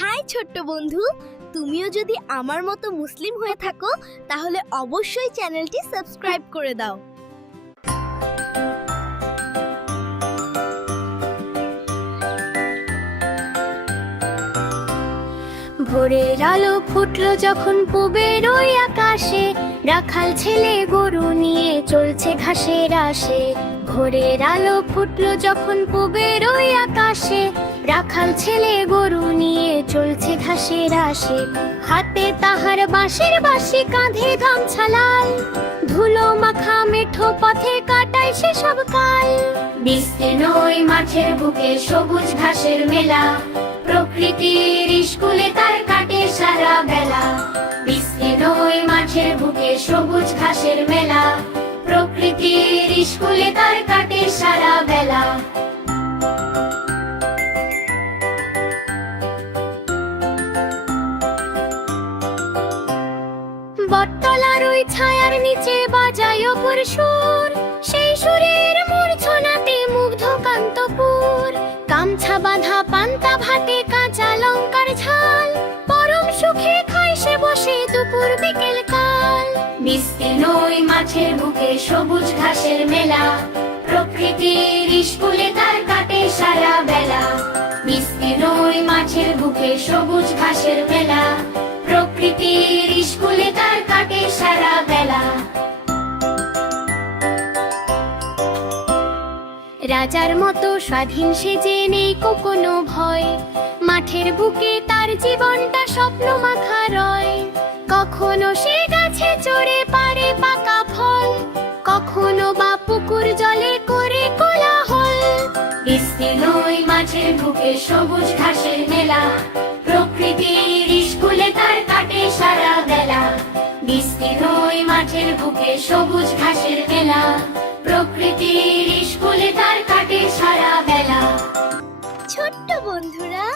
High ছোট্ট বন্ধু, তুমিও যদি আমার মতো মুসলিম হয়ে থাকো তাহলে অবশ্যই চ্যানেলটি সাবস্ক্রাইব করে দাও। ভোরের আলো ফুটলো যখন পূবের ওই আকাশে, রাখাল ছেলে গরু নিয়ে চলছে ঘাসের আসে। ভোরের আলো ফুটলো যখন পূবের ওই আকাশে, রাখাল ছেলে গরু নিয়ে চলছে ঘাসের আসে। হাতে তাহার বাঁশের বাঁশি, কাঁধে গামছা লাল, ধুলো মাখা মেঠো পথে কাটায় সে সব কাল। বিস্তীর্ণ ওই মাঠের বুকে সবুজ ঘাসের মেলা, প্রকৃতির স্কুলে তার কাটে সারা বেলা। বিস্তীর্ণ ওই মাঠের বুকে সবুজ ঘাসের মেলা, প্রকৃতির স্কুলে তার কাটে সারা বেলা। বটতলার ওই ছায়ার নিচে বাজায় অপর সুর, সেই সুরের মূর্ছনাতে মুগ্ধ কান্তপুর। গামছা বাঁধা পান্তা ভাতে কাঁচা লঙ্কার ঝাল, পরম সুখে খায় সে বসে দুপুর বিকেল কাল। বিস্তীর্ণ ওই মাঠের বুকে সবুজ ঘাসের মেলা, প্রকৃতির স্কুলে তার কাটে সারা বেলা। বিস্তীর্ণ ওই মাঠের বুকে সবুজ ঘাসের মেলা, প্রকৃতির স্কুলে তার কাটে সারা বেলা। রাজার মতো স্বাধীন সেজে নেই কোনো ভয়, মাঠের বুকে তার জীবনটা স্বপ্ন মাখা রয়। কখনো সে গাছে চড়ে পারে পাকা ফল, কখনো বা পুকুর জলে করে কোলাহল। বিস্তীর্ণ ওই মাঠের বুকে সবুজ ঘাসের মেলা, প্রকৃতির স্কুলে তার কাটে সারা বেলা। বিস্তীর্ণ ওই মাঠের বুকে সবুজ ঘাসের মেলা, প্রকৃতির স্কুলে তার কাটে সারা বেলা। ছোট্ট বন্ধুরা,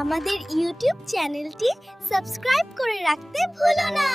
আমাদের ইউটিউব চ্যানেলটি সাবস্ক্রাইব করে রাখতে ভুলো না।